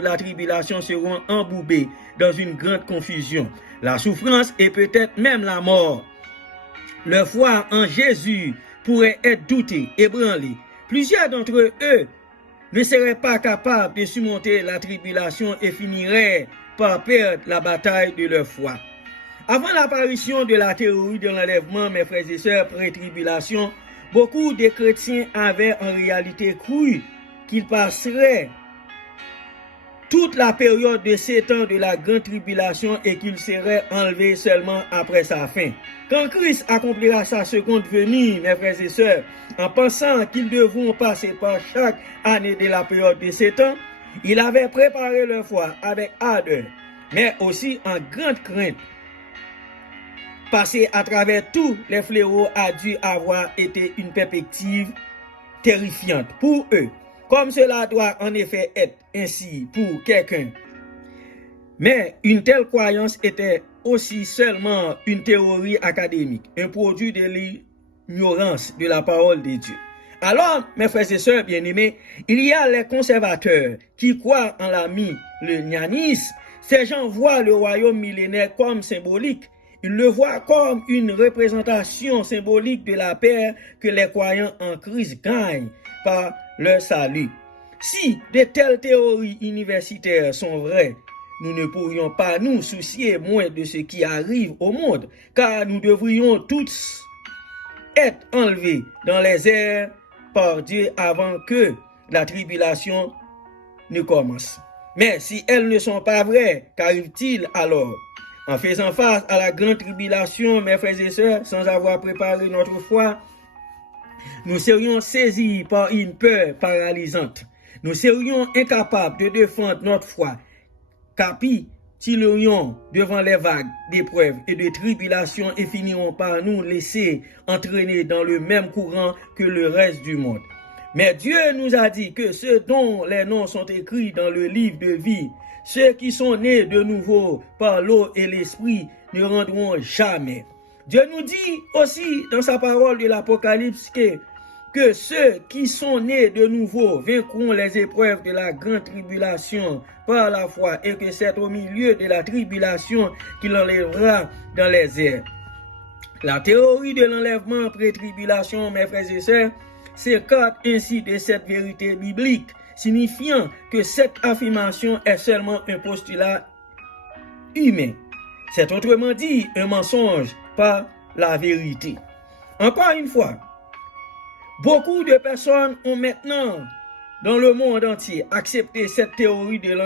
la tribulation seront embourbés dans une grande confusion, la souffrance et peut-être même la mort. Leur foi en Jésus pourrait être doutée, ébranlée. Plusieurs d'entre eux ne seraient pas capables de surmonter la tribulation et finiraient par perdre la bataille de leur foi. Avant l'apparition de la théorie de l'enlèvement, mes frères et sœurs, pré-tribulation, beaucoup de chrétiens avaient en réalité cru qu'ils passeraient toute la période de 7 ans de la grande tribulation et qu'il serait enlevé seulement après sa fin. Quand Christ accomplira sa seconde venue, mes frères et sœurs, en pensant qu'ils devront passer par chaque année de la période de 7 ans, il avait préparé leur foi avec ardeur, mais aussi en grande crainte. Passer à travers tous les fléaux a dû avoir été une perspective terrifiante pour eux, comme cela doit en effet être ainsi pour quelqu'un. Mais une telle croyance était aussi seulement une théorie académique, un produit de l'ignorance de la parole de Dieu. Alors, mes frères et sœurs bien-aimés, il y a les conservateurs qui croient en la millénianisme. Ces gens voient le royaume millénaire comme symbolique. Ils le voient comme une représentation symbolique de la paix que les croyants en Christ gagnent par leur salut. Si de telles théories universitaires sont vraies, nous ne pourrions pas nous soucier moins de ce qui arrive au monde, car nous devrions tous être enlevés dans les airs par Dieu avant que la tribulation ne commence. Mais si elles ne sont pas vraies, qu'arrive-t-il alors? En faisant face à la grande tribulation, mes frères et sœurs, sans avoir préparé notre foi, nous serions saisis par une peur paralysante. Nous serions incapables de défendre notre foi, capitulerions devant les vagues d'épreuves et de tribulations et finirons par nous laisser entraîner dans le même courant que le reste du monde. Mais Dieu nous a dit que ceux dont les noms sont écrits dans le livre de vie, ceux qui sont nés de nouveau par l'eau et l'esprit, ne rendront jamais. Dieu nous dit aussi dans sa parole de l'Apocalypse que ceux qui sont nés de nouveau vaincront les épreuves de la grande tribulation par la foi et que c'est au milieu de la tribulation qu'il enlèvera dans les airs. La théorie de l'enlèvement pré-tribulation, mes frères et sœurs, s'écarte ainsi de cette vérité biblique, signifiant que cette affirmation est seulement un postulat humain. C'est autrement dit un mensonge, pas la vérité. Encore une fois, beaucoup de personnes ont maintenant, dans le monde entier, accepté cette théorie de l'enlèvement